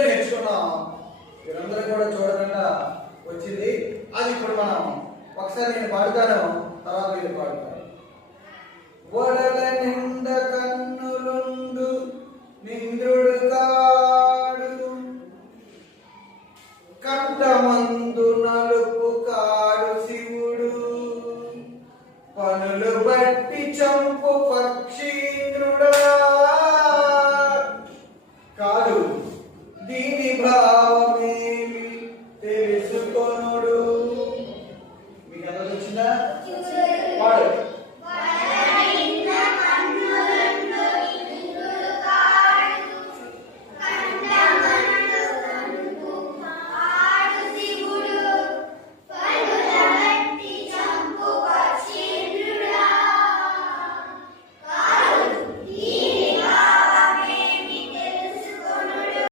నేర్చుకున్నాం. మీరందరూ కూడా చూడకుండా వచ్చింది. అది ఇప్పుడు మనం ఒకసారి నేను పాడుతాను తర్వాత మీరు పాడుతాను వడల నింద కన్నులుండు నింద్రుడు కాడు కంఠమందు నలుపు కాడు శివుడు. పనులు బట్టి చంపు పక్షీంద్రుడా భావమేమి తెలుసుకొనుడు. మీకు ఎలా వచ్చిందా